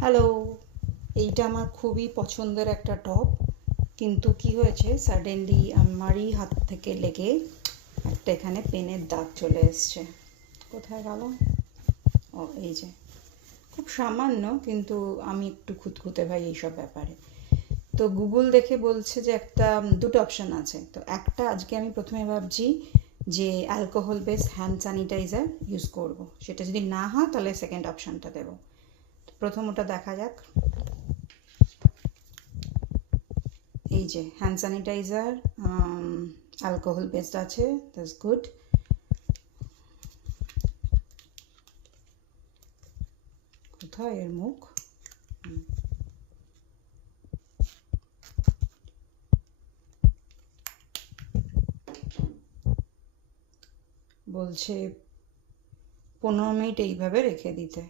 Hello, এইটা আমার খুবই পছন্দের একটা টপ, কিন্তু কি হয়েছে সাডেনলি আমারই হাত থেকে লেগে একটা এখানে পেনের দাগ চলে এসছে। কোথায় গেল? ও, এই যে, খুব সামান্য, কিন্তু আমি একটু খুঁতখুঁতে ভাই এইসব ব্যাপারে। তো গুগল দেখে বলছে যে দুটো অপশান আছে। তো একটা আজকে আমি প্রথমে ভাবছি যে alcohol base hand sanitiser use করব, সেটা যদি না হয় তাহলে সেকেন্ড অপশানটা দেবো। প্রথম ওটা দেখা যাক। এই যে হ্যান্ড স্যানিটাইজার অ্যালকোহল বেসড আছে, দ্যাটস গুড। কোথায় এর মুখ? বলছে 15 মিনিট এইভাবে রেখে দিতে।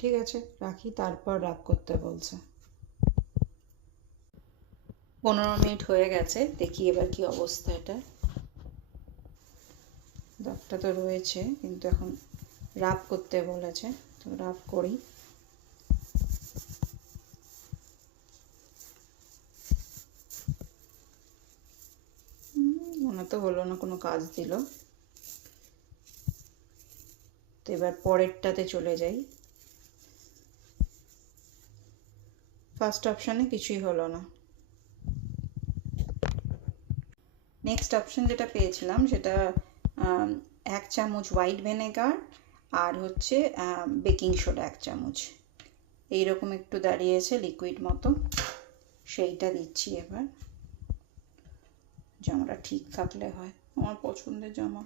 ঠিক আছে, রাখি, তারপর রাব করতে বলছে। 15 মিনিট হয়ে গেছে, দেখি এবার কি অবস্থা এটা। দাগটা তো রয়েছে, কিন্তু এখন রাব করতে বলেছে, তো রাব করি। মনে তো হলো না কোনো কাজ দিল। তো এবার পরেরটাতে চলে যাই। ফার্স্ট অপশানে কিছুই হলো না। নেক্সট অপশান যেটা পেয়েছিলাম সেটা 1 চামচ হোয়াইট ভিনেগার আর হচ্ছে বেকিং সোডা 1 চামচ, এইরকম একটু দাঁড়িয়েছে লিকুইড মতো, সেইটা দিচ্ছি এবার। জামাটা ঠিক থাকলে হয়, আমার পছন্দের জামা।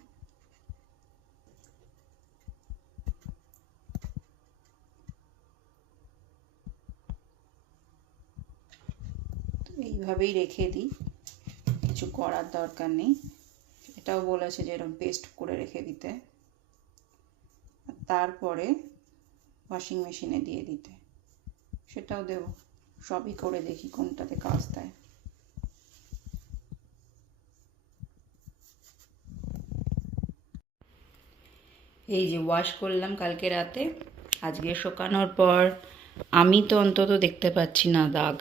তো এইভাবেই রেখে দিই, কিছু করার দরকার নেই। এটাও বলেছে যে এরকম পেস্ট করে রেখে দিতে, তারপরে ওয়াশিং মেশিনে দিয়ে দিতে, সেটাও দেব। সবই করে দেখি কোনটাতে কাজ দেয়। এই যে ওয়াশ করলাম কালকে রাতে, আজকে শুকানোর পর আমি তো অন্তত দেখতে পাচ্ছি না দাগ,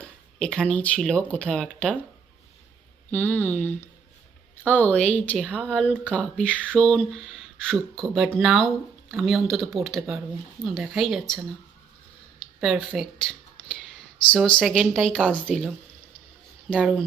এখানেই ছিল কোথাও একটা। ও, এই যে হালকা ভীষণ সূক্ষ্ম, বাট নাও আমি অন্তত পড়তে পারবো, দেখাই যাচ্ছে না। পারফেক্ট। সো সেকেন্ডটাই কাজ দিল, দারুণ।